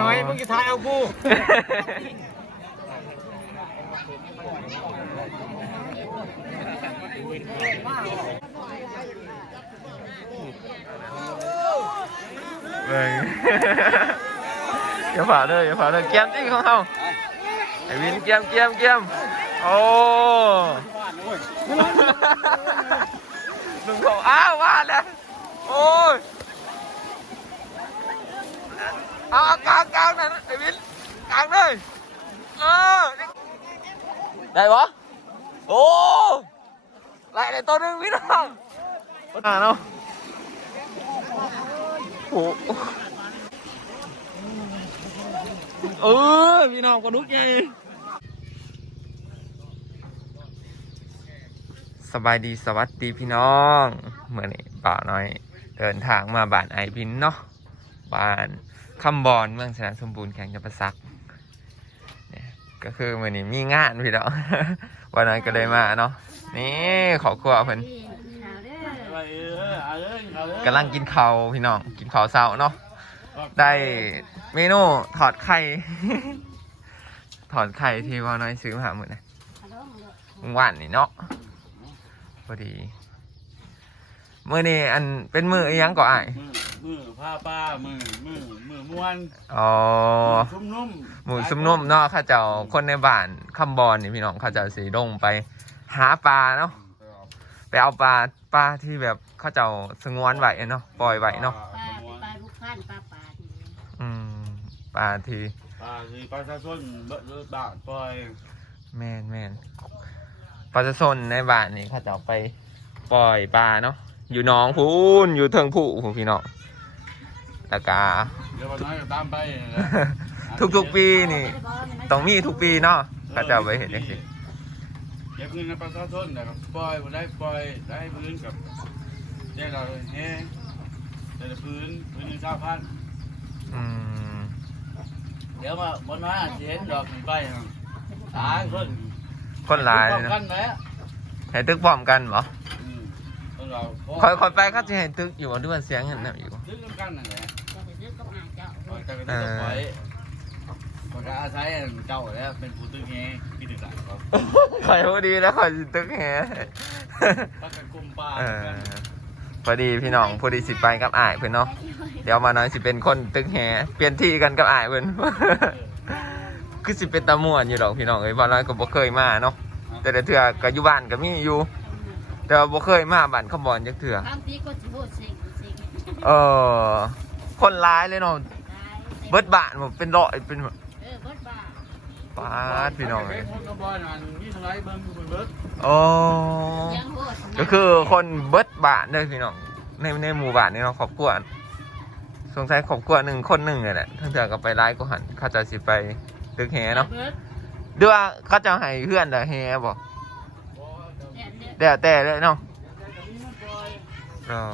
น้อยๆมึงจะทายเอากูเบิ่งอย่าฝาเด้ออย่าฝาเด้อแก้มตี้ของเฮาไอ้วินแก้มแก้มแก้มโอ้หนึ่งเขาอ้าวว่าแล้วโอ้ย เอาเอากลางกลางนั่นไอ้วินกลางเลยเออได้ปะโอ้ไล่เลยตัวหนึ่งพี่น้องอ่าเนาะโอ้โหเออพี่น้องกระดุกใหญ่สบายดีสวัสดีพี่น้องเมื่อนี้บ่าวน้อย เดินทางมาบ้านไอพินเนาะบ้าน คำบอนเมืองชนะสมบูรณ์แข่งจะประซักเนี่ยก็คือมื่อนี้มีงานพี่น้องวันนั้นก็เลยมาเนาะนี่ขอครัวเพิ่นกำลังกินข้าวพี่น้องกินข้าวเช้าเนาะได้เมนูถอดไข่ถอดไข่ที่ว่าน้อยซื้อมาหาหมื่นนะมึงหวานนี่เนาะพอดีมื่อนี้อันเป็นมืออิหยังก่ออ้ายมือ มือผ้าป้ามือมือมือม้วนอ๋อชุ่มนุ่มหมูซุ่มนุ่มเนาะเข้าเจ้าคนในบ้านคำบอลนี่พี่น้องเข้าเจ้าสีดงไป หาปลาเนาะไปเอาปลาปลาที่แบบเข้าเจ้าสงวนไว้เนาะปล่อยไว้เนาะปลาปลาลูกพันปลาปลาทีอืมปลาที่ปลาคือปลาชาส้นเบิดเลือดบาดปล่อยแมนแมนปลาจะสนในบ้านนี่เขาจะเอาไปปล่อยปลาเนาะอยู่หน้องพูนอยู่เทิงผู้ผมพี่น้อง แล้วก็เดี๋ยววันน้อยก็ตามไปนะทุกๆปีนี่ต้องมีทุกปีเนาะเขาจะเอาไปเห็นได้สิเก็บเงินในปลาชาส้นแต่ก็ปล่อยบ่ได้ปล่อยได้พื้นกับได้เราแฮ่ได้แต่พื้นพื้นหนึ่งเก้าพันอืมเดี๋ยวมาบนน้อยอาจจะเห็นดอกหนึ่งใบนะตายคนคนหลายเลยกัเนาะนแล้วให้ตึกพร้อมกันเหรออืมคนเราคอยคอยไปเขาจะให้ตึกอยู่ด้วยเสียงเงินน่ะอยู่ซื้อน้ำกันนั่นแหละ แต่ก็จะปล่อยคนก็อาศัยเจ้าแล้วเป็นผู้ตึกแฮ่พี่ตึกหลังเขาคอยพอดีแล้วคอยสิตึกแฮปักกันกุมปลาเออพอดีพี่น้องพอดีสิไปกับอ้ายเพื่อนเนาะเดี๋ยวมาน้อยสิเป็นคนตึกแฮเปลี่ยนที่กันกับอ้ายเพื่อนคือสิเป็นตาม่วนอยู่ดอกพี่น้องเอ้ยบ้านเราก็บ่เคยมาเนาะแต่ละเทื่อก็อยู่บ้านก็มีอยู่แต่ว่าบ่เคยมาบ้านขบอนจักเทื่อทำปีก็จะโหดเซ็งเซ็งเออคนร้ายเลยเนาะ เบิดบ้านผมเป็นร้อยเป็นเออเบิดบ้าปาดพี่น้องเอ้เอ้ยคนกระบอกนั่นมีเท่าไรเบิ่งคือเบิดโอ้ยังโหดก็คือคนเบิดบ้านเด้อพี่น้องในในหมู่บ้านนี่เนาะครอบครัวสงสัยครอบครัวหนึ่งคนหนึ่งเลยแหละทั้งเทื่อก็ไปร้ายก็หันเขาจะสิไปตึกแฮเนาะเบิดหรือว่าเขาจะให้เพื่อนแต่แฮบ่เนี่ยเนี่ยแต่แต่เลยเนาะนี่มันปล่อยรอ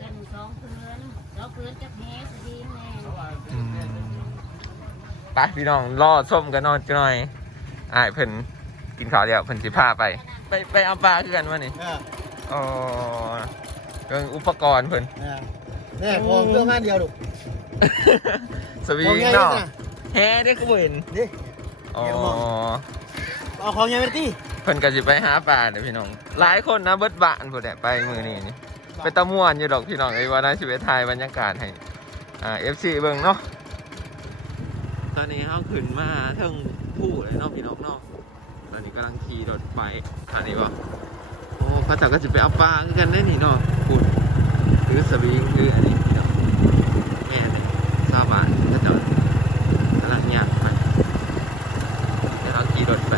เงินสองพื้นสองพื้นจะแพ้สดีแม่ อืม ไปพี่น้องรอส้มกันเนอนจะหน่อยอ้ายเพิ่นกินข้าวเดียวเพิ่นสิพาไป ไปไปเอาปลาคือกันวะนี่เอออ๋อเรื่องอุปกรณ์เพิ่นเออเนี่ยพอเครื่องห้าเดียวดูสวิของงไงเนาะนะแฮได้ก็บ่เห็นนี่อ๋อเอาของยังไงตีเพิ่นก็สิไปหาปลาเด้อพี่น้อง หลายคนนะเบิดบ้านพุ่นแหละไปมื้อนี้นี่ไปตะม่วนอยู่ดอกพี่น้องไอ้ว่าน่าสิไปถ่ายบรรยากาศให้อ่า FC เบิ่งเนาะ ตอนนี้เฮาขึ้นมาเทิงผู้เลยเนาะพี่น้องเนาะตอนนี้กำลังขี่รถไปอันนี้บ่โอ้เขาเจะก็สิไปเอาปลากันได้นี่เนาะพุ่นถือสวิงถืออันนี้พี่น้องแม่เนี่ยชาวบ้านเขาเจะกำลังยางไปเดี๋ยวเราขี่รถไป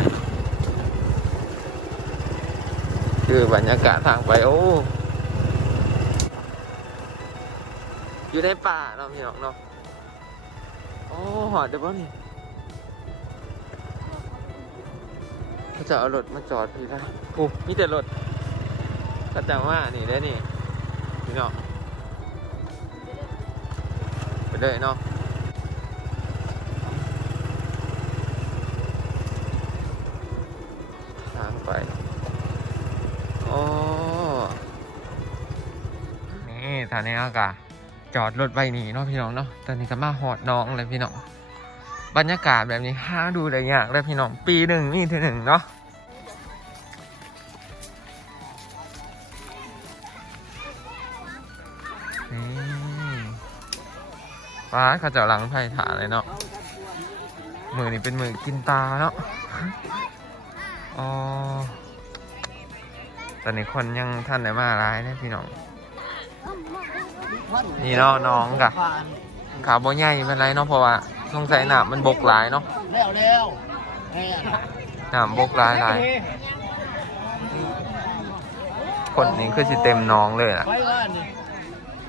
คือบรรยากาศทางไปโอ้อยู่ในป่าเนาะพี่น้องเนาะ หอดเดี๋ยวบ่นี่เขาจะเอารถมาจอดพี่นะโอ้มีแต่รถก็จะว่านี่ได้อนี่พี่น้องไปเลยเนาะทางไปโอ้นี่ตอนนี้ก็กะจ จอดรถไว้นี่เนาะพี่น้องเนาะตอนนี้ก็มาหอดน้องเลยพี่น้อง บรรยากาศแบบนี้หาดูได้ยากเลยพี่น้อง ปีหนึ่งนี่ทีหนึ่งเนาะป้าเขาจะหลังไผ่ถาเลยเนาะ มือนี่เป็นมือกินตาเนาะ อ๋อ ตอนนี้คนยังท่านได้มาร้ายนะพี่น้อง นี่เนาะน้องกะผ่านขาบ่ใหญ่เป็นไรเนาะเพราะว่าสงสัยหนามมันบกหลายเนาะแล้วแล้วแม่หนามบกหลายหลายคนนี้คือสิเต็มน้องเลยล่ะไปว่านี่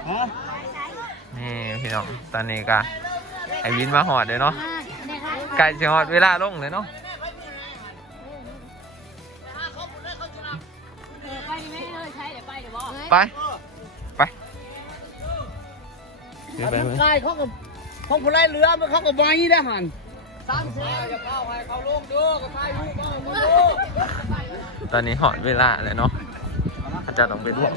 ฮะนี่พี่น้องตอนนี้ก็ไอวินมาหอดเลยเนาะอ่าได้ค่ะใกล้จะหอดเวลาลงเลยเนาะเออไปไม่เลยใช้เดี๋ยวไปเดี๋ยวบอกไปไป เดี๋ยวไปไหมใช่เขากับเขาผู้ไล่เรือมันเขากับไม้ได้หันตอนนี้หอดเวลาเลยเนาะอาจารย์ต้องไปร่วม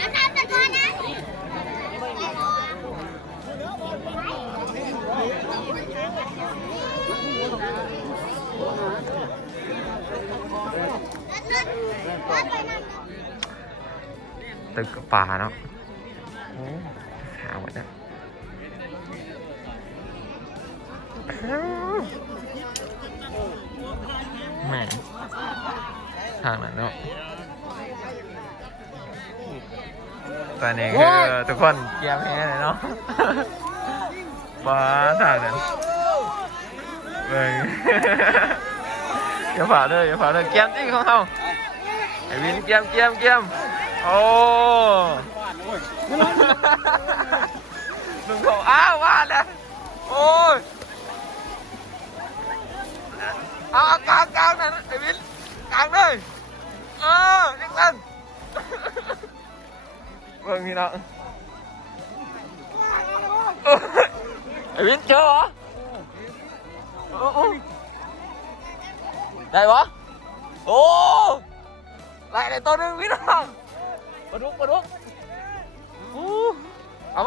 อันนั้นจะก่อนนะ ตึกป่าเนาะโอ้หาหมดแล้วแม่ทางไหนเนาะตอนนี้คือทุกคนเกียร์แพ้เลยเนาะบ้าทางนั้นเบิ่ง อย่าฝ่าเลยอย่าฝ่าเลยเกียมจริงของเขาไอ้วินเกียมเกียมเกียมโอ้ลุงเขาอ้าวว่าแล้วโอ้ยเอากลางกลางนั่นไอ้วินกลางเลยเออนี่กันเบิ่งพี่น้องไอ้วินเจอเหรอ โอ้โหได้ปะโอ้ไล่ได้ตัวหนึ่งพี่น้องปลาดุกปลาดุกอู้เอา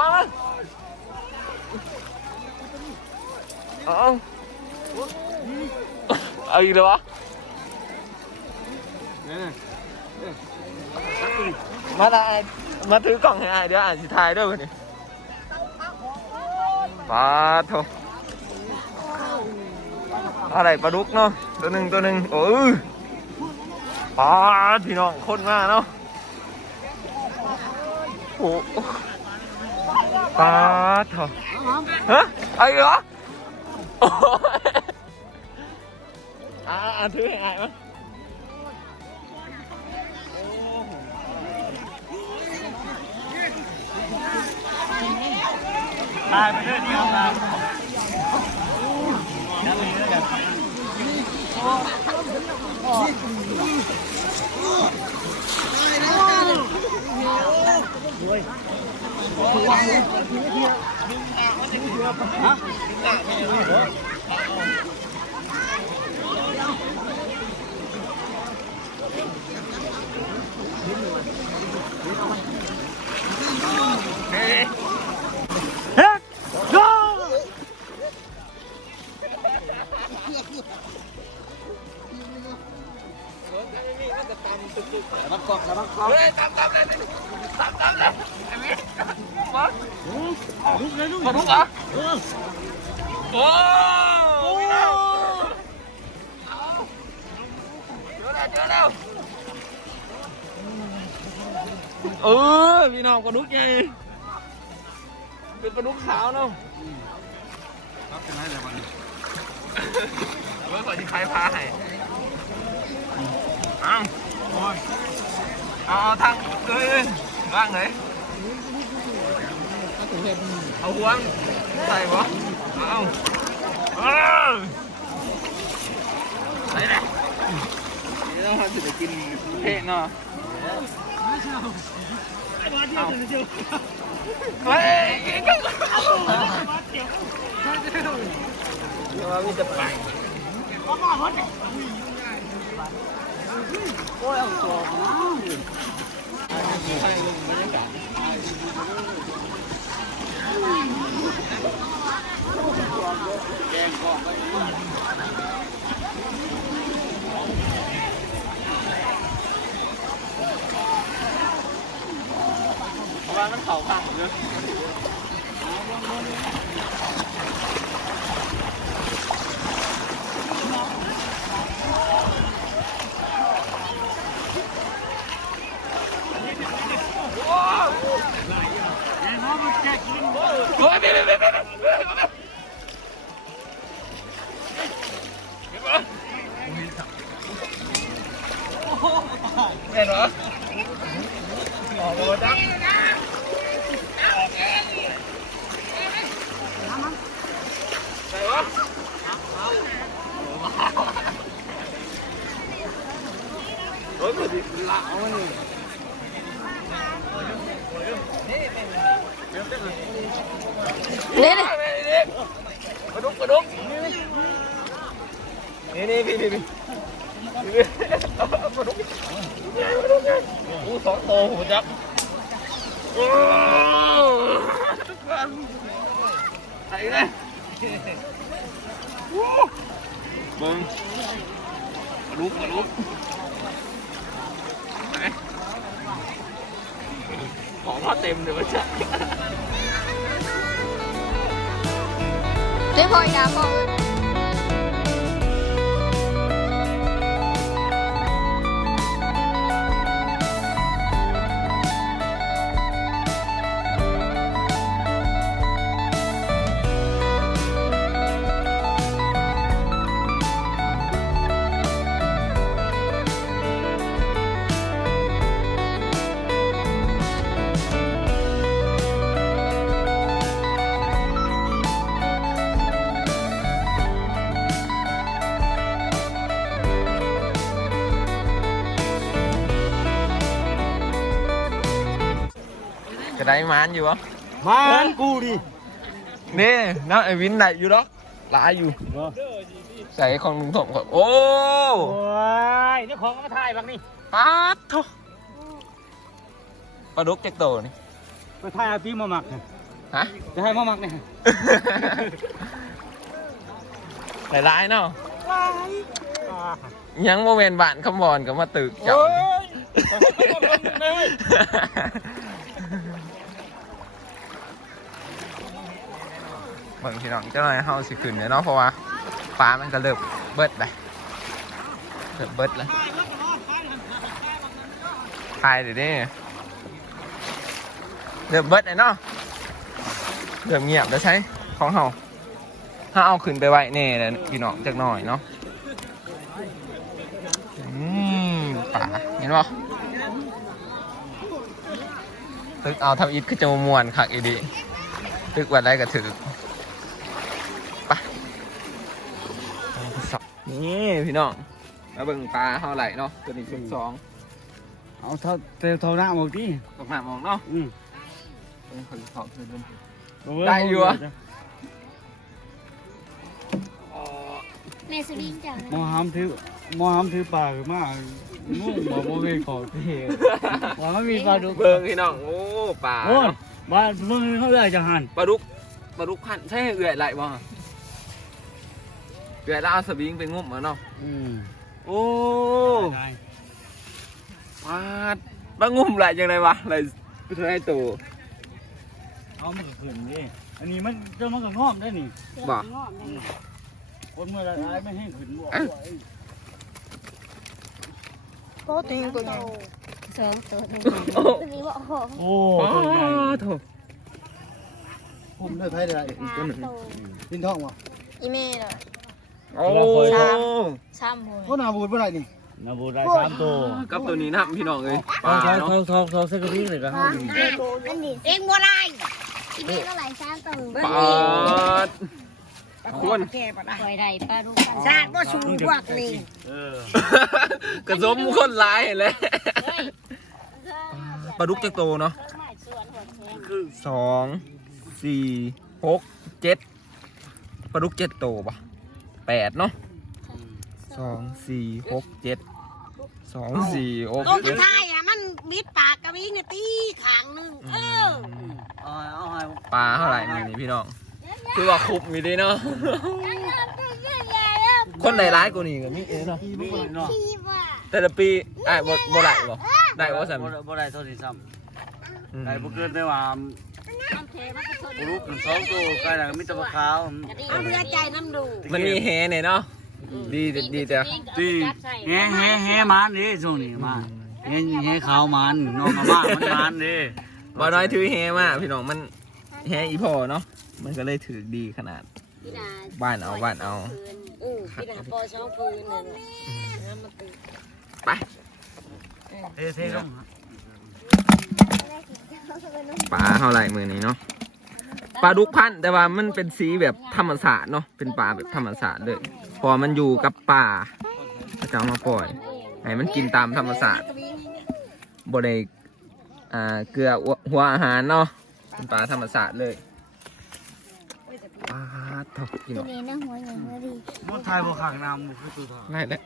อาเอาเอาอีกเลยวะมาไหลาโถอะไรปลาดุกเนาะตัวหนึ่งตัวหนึ่งโอ้ยปลาพี่น้องคนมากเนาะโอ้ปลาโถฮะเอาอีกเหรอออ่าอ่าถือให้อ้มั้ยตายไปเรื่อยๆครับ เเลยตามตามเลยไอ้มลุกเลยลุกมาลุกเหรอโอ้พี่น้องเจอแล้วเจอแล้วเออพี่น้องปลาดุกใหญ่เป็นปลาดุกขาวเนาะรับเป็นไรแต่วันนี้เมื่อก่อนที่ใครพาให้อาเอาเอาทางเอ้ย ว่างเลยเอาหัวใส่บ่เอาเอาใส่เลยนี่ต้องทำสิจะกิน เผ็ดเอาเฮ้ยกินกันว่ามันเพราะว่ามันเขาข้างเนอะ เห็นเหรอออกมาจักไหนวะโอ้ยพอดีหลาวมันนี่เด็ดกระดุกกระดุกนี่นี่พี่พี่ พี่กระดุกอู้สองโตหูจับโอ้ไอ้เลยวู้มึงมาลุกมาลุกของพ่อเต็มเลยวะจ๊ะเจ๊พอยาพอ มานอยู่วะมันกูดินี่น้าไอ้วินไหนอยู่หรอกหลายอยู่ ใส่ของลุงถมก่อนโอ้โอ้ยนี่ของมาถ่ายบักนี่ป๊าดโถปลาดุกเจ็กโตนี่มาถ่ายเอาพี่มาหมักเนี่ยฮะจะให้มาหมักเนี่ยหลายๆเนาะยังโมเมนบ้านคำบอลกับมาตึกจับ เบิ่งพี่น้องเจ้าหน่อยเฮาสิขึ้นเนี่ยเนาะเพราะว่าฟ้ามันก็เริ่มเบิดไปเริ่มเบิดแล้วทายเดี๋ยวนี้เริ่มเบิดเลยเนาะเริ่มเงียบแล้วใช่ของเฮาถ้าเอาขึ้นไปไว้แน่เลยพี่น้องจักหน่อยเนาะอืมป่าเห็นป่ตึกเอาทำอิฐคือจะมวนคักอีดีตึกวันได้ก็ถือ นี่พี่น้องมาเบิ่งปลาเท่าไหร่เนาะตัวนี้เป็นสองเอาเท่าเท่าเท่าหน้าหมดดิตกหน้ามองเนาะอืมเป็นคนสองคือเริ่มได้อยู่อะแม่สุรินจ้ะหมอหามถือหมอหามถือปลาขึ้นมางูบอกว่าเป็นของเท่ว่ามันมีปลาดุกเบิ่งพี่น้องโอ้ปลาโอ้ยเนาะบ้านมึงเขาได้จะหันปลาดุกปลาดุกพันใช่เอื่อยไหลบ่ เอื่อยแล้วเอาสวิงไปงุ่มมาเนาะอืมโอ้ได้ปลาปลางุ่มไหลยังไงวะไหลไปเท่าไหรตัวเอามันก็ขึ้นดิอันนี้มันจะมันก็ง้อมได้นี่บ่ คนเมื่อไรไม่ให้ขึ้นบ่โต๊ะตัวนี้ตัวใหญ่สองตัวหนึ่งโอ้ตัวนี้บอกโอ้โหโอ้โอ้ตัวใหญ่โถ ผมได้ไทยได้อีกตัวหนึ่ง กินท้องวะอีเม ลเลยโอ้ซ้ำหัวก็นาบูดเมื่อไรนี่นาบูดได้สามตัวกับตัวนี้นะพี่น้องเอ้ยปทอลางทองเนาะทองทองทองเซกรีเลยก็ให้อันนี้เองบัวลายอีเมลเท่าไหร่ซ้ำตัวปลาควรปล่อยได้ปลาลูกชาติว่าชูพวกนี่เออกระสมคนร้ายเห็นเลยปลาดุกจักโตเนาะสองสี่หกเจ็ดปลาดุกเจ็ดโตปะ แปดเนาะสองสี่หกเจ็ดสองสี่หกตรงเจ็ดท้ายอะมันมิดปากกับอีกเนี่ยตีขางหนึงเออเอาให้เอาให้ปลาเท่าไหร่นี่นี่พี่น้องคือว่าคุบมีดีเนาะคนไหนร้ายกว่านี้ก็มีเองเนาะมีเนาะแต่ละปีไอ้ายบ่บ่ได้บ่ได้บ่สันบ่ได้บ่ได้เท่าที่ซ้อืมำไก่บ่เกินได้ว่า น้ำเทมันก็ชนลูกสองตัวไก่น่ะมีแต่ปลาขาวเอาเรือใจน้ำดูมันมีแฮเนี่ยเนาะดีดีดีแต่ตีแฮ่แฮ่แฮ่มันดิช่วงนี้มาแฮ่แฮ่ขาวมันนอกกระมามันมันดิบ่น้อยถือแฮมาพี่น้องมันแฮอีพอเนาะมันก็เลยถือดีขนาดพี่นาบ้านเอาบ้านเอาเออพี่นาปอช่องคืนนั่นน่ะน้ำมันตื่นไปเทเทลง ปลาเท่าไหร่มือนี้เนาะปลาดุกพันธุ์แต่ว่ามันเป็นสีแบบธรรมศาสตร์เนาะเป็นปลาแบบธรรมศาสตร์เลยพอมันอยู่กับป่าก็จะเอามาปล่อยให้มันกินตามธรรมศาสตร์บได้อ่าเกลือหัวอาหารเนาะเป็นปลาธรรมศาสตร์เลยปลาทอกพี่น้องนี่นะหัวใหญ่หัวดีมันทายบ่ข้างน้ำบ่คือตัวทางได้แล้ว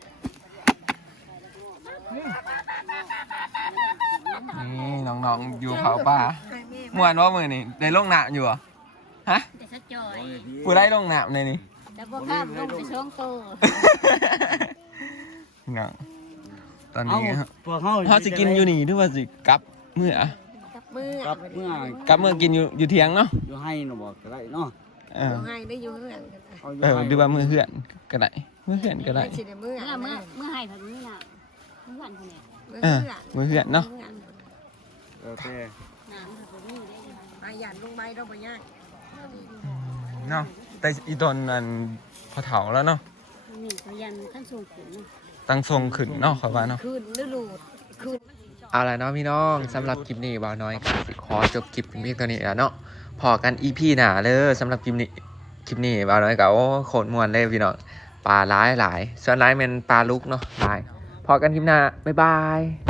นี่น้องๆอยู่เขาป่าม่วนว่ามือนี่ได้ลงหนามอยู่เหรอฮะแต่สะจอยผู้ได้ลงหนามในนี่ แต่พวกข้ามลงไปช่องโตเงาตอนเอานี้ครับพวกเฮาพ่อสิกินอยู่นี่หรือว่าสิกลับเมื่อกับมือกับเมื่อกลับเมื่อกินอยู่อยู่เทียงเนาะอยู่ให้เนาะบ่ก็ได้เนาะเออให้ได้อยู่เรื่องเอาอยู่เออให้ดูว่ามือเหือนก็ได้มือเหือนก็ได้สิได้มือเมื่อเมื่อให้แบบนี้น่ะเมื่อวันคนเนี่ยเออมือเหือนเนาะ โอเคน้ำแบบนี้ได้อายันลงใบเราบ่ยากเนาะแต่อีตอนนั้นพอเถาแล้วเนาะนี่เขายันขั้นสูงขึ้นตั้งทรงขึ้นเนาะขอยว่าเนาะขึ้นหรือหลุดขึ้นเอาละเนาะพี่น้องสำหรับคลิปนี้บ่าวน้อยก็สิขอจบคลิปเพียงเท่านี้แล้วเนาะพอกัน EP หน้าเลยสำหรับคลิปนี้คลิปนี้บ่าวน้อยก็โอ้โคตรม่วนเลยพี่น้องปลาหลายหลายส่วนหลายเป็นปลาลุกเนาะหลายพอกันคลิปหน้าบ๊ายบาย